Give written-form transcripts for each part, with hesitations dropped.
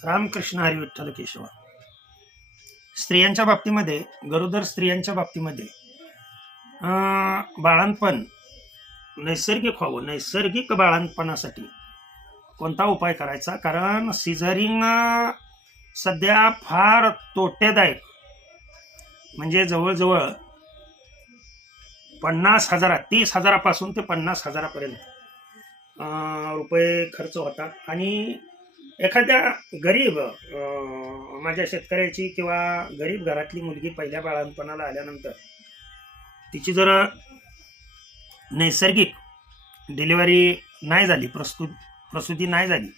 रामकृष्ण हरी विठ्ठल केशव. स्त्रियांच्या बाबतीमध्ये, गरोदर स्त्रियांच्या बाबतीमध्ये बाळंतपण नैसर्गिक व्हावं, नैसर्गिक बाळंतपणासाठी कोणता उपाय करायचा? कारण सिझरिंग सध्या फार तोटेदायक, म्हणजे जवळजवळ 50,000 30,000पासून ते 50,000पर्यंत रुपये खर्च होतात. आणि एखाद्या गरीब माझ्या शेतकऱ्याची किंवा गरीब घरातली मुलगी पहिल्या बाळंतपणाला आल्यानंतर तिची जर नैसर्गिक डिलिव्हरी नाही झाली, प्रसूती नाही झाली,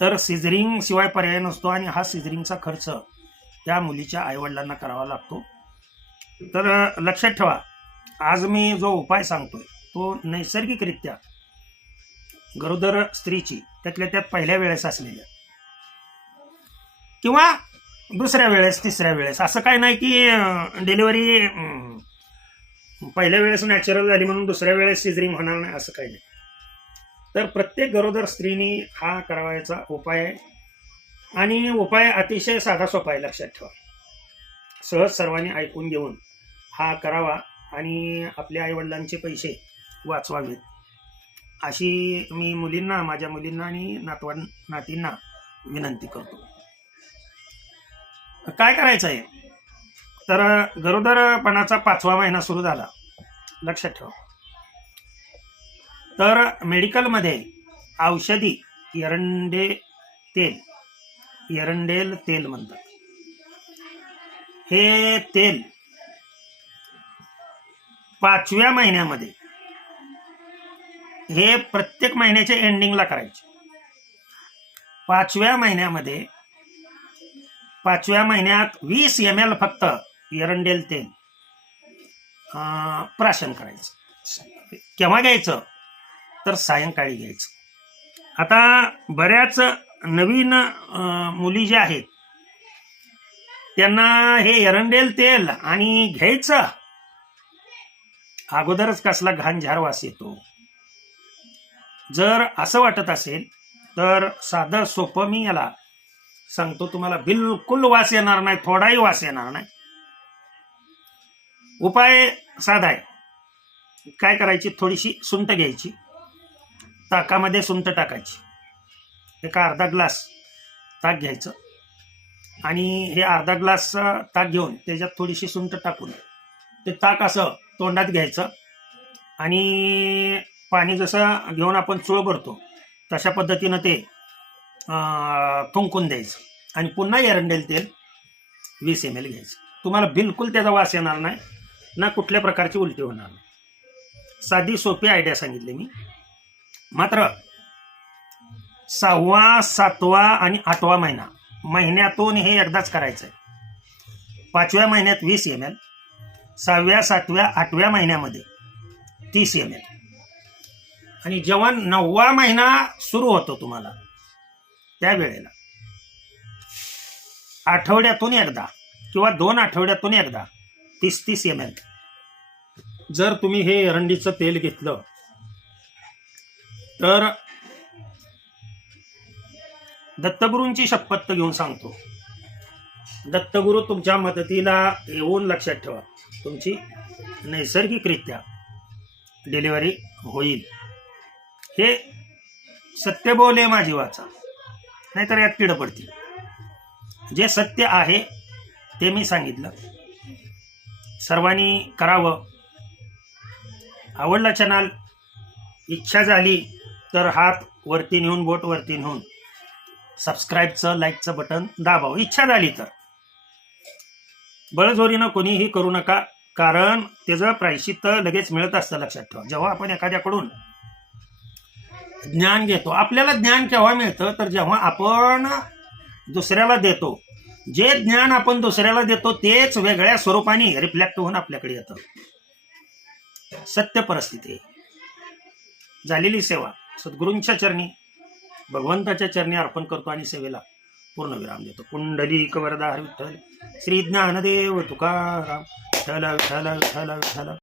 तर सिझरिंग शिवाय पर्याय नसतो. आणि हा सिझरिंगचा खर्च त्या मुलीच्या आईवडिलांना करावा लागतो. तर लक्षात ठेवा, आज मी जो उपाय सांगतोय तो नैसर्गिकरित्या गरोदर स्त्रीची, त्यातल्या त्यात पहिल्या वेळेस असलेल्या किंवा दुसऱ्या वेळेस, तिसऱ्या वेळेस, असं काय नाही की डिलिव्हरी पहिल्या वेळेस नॅचरल झाली म्हणून दुसऱ्या वेळेस सिझरिंग होणार नाही, असं काही नाही. तर प्रत्येक गरोदर स्त्रीनी हा करावायचा उपाय आहे. आणि उपाय अतिशय साधा सोपा आहे, लक्षात ठेवा. सहज सर्वांनी ऐकून घेऊन हा करावा आणि आपल्या आईवडिलांचे पैसे वाचवावेत, अशी मी मुलींना, माझ्या मुलींना आणि नातींना विनंती करतो. काय करायचं आहे? तर गरोदरपणाचा 5वा महिना सुरू झाला, लक्षात ठेवा. तर मेडिकलमध्ये औषधी एरंडेल तेल म्हणतात. हे तेल 5व्या महिन्यामध्ये, हे प्रत्येक महिन्याच्या एंडिंगला करायचे. 5व्या महिन्यात 20 ml फक्त एरंडेल तेल प्राशन करायचं. केव्हा घ्यायचं? तर सायंकाळी घ्यायचं. आता बऱ्याच नवीन मुली ज्या आहेत त्यांना हे एरंडेल तेल आणि घ्यायचं अगोदरच कसला घाण झार वास येतो. जर असं वाटत असेल तर साधं सोपं मी याला सांगतो तुम्हाला, बिलकुल वास येणार नाही, थोडाही वास येणार नाही. उपाय साधा आहे. काय करायची? थोडीशी सुंठ घ्यायची, ताकामध्ये सुंठ टाकायची, एक अर्धा ग्लास ताक घ्यायचं आणि हे अर्धा ग्लास ताक घेऊन त्याच्यात थोडीशी सुंठ टाकून ते ताक असं तोंडात घ्यायचं आणि पाणी जसं घेऊन आपण चूळ भरतो तशा पद्धतीनं ते थुंकून द्यायचं आणि पुन्हा एरंडेल तेल 20 ml घ्यायचं. तुम्हाला बिलकुल त्याचा वास येणार नाही, ना कुठल्या प्रकारची उलटी होणार नाही. साधी सोपी आयडिया सांगितली मी. मात्र 6वा, 7वा आणि 8वा महिन्यातून हे एकदाच करायचं आहे. 5व्या महिन्यात 20 ml, 6व्या, 7व्या, 8व्या महिन्यामध्ये 30 ml. आणि जेव्हा 9वा महिना सुरू होतो तुम्हाला त्यावेळेला आठवड्यातून एकदा किंवा 2 आठवड्यातून एकदा 30 ml जर तुम्ही हे एरंडीचं तेल घेतलं तर दत्तगुरूंची शपथ घेऊन सांगतो, दत्तगुरू तुमच्या मदतीला येऊन, लक्षात ठेवा, तुमची नैसर्गिकरित्या डिलिव्हरी होईल. हे सत्य बोले माझी वाचा, नाहीतर यात किड पडतील. जे सत्य आहे ते मी सांगितलं, सर्वांनी करावं. आवडला चॅनल, इच्छा झाली तर हात वरती नेऊन, बोट वरती नेऊन सबस्क्राईबचं, लाईकचं बटन दाबावं. इच्छा झाली तर. बळजोरीनं कोणीही करू नका, कारण त्याचं प्रायश्चित्त लगेच मिळत असतं, लक्षात ठेवा. जेव्हा आपण एखाद्याकडून ज्ञान घेतो, आपल्याला ज्ञान केव्हा मिळतं? तर जेव्हा आपण दुसऱ्याला देतो. जे ज्ञान आपण दुसऱ्याला देतो तेच वेगळ्या स्वरूपाने रिफ्लेक्ट होऊन आपल्याकडे येतं. सत्य परिस्थिती झालेली सेवा सद्गुरूंच्या चरणी, भगवंताच्या चरणी अर्पण करतो आणि सेवेला पूर्ण विराम देतो. पुंडलिक वरदा हरी विठ्ठल, श्री ज्ञानदेव तुकाराम, विठ्ठल विठ्ठल विठ्ठल विठ्ठल.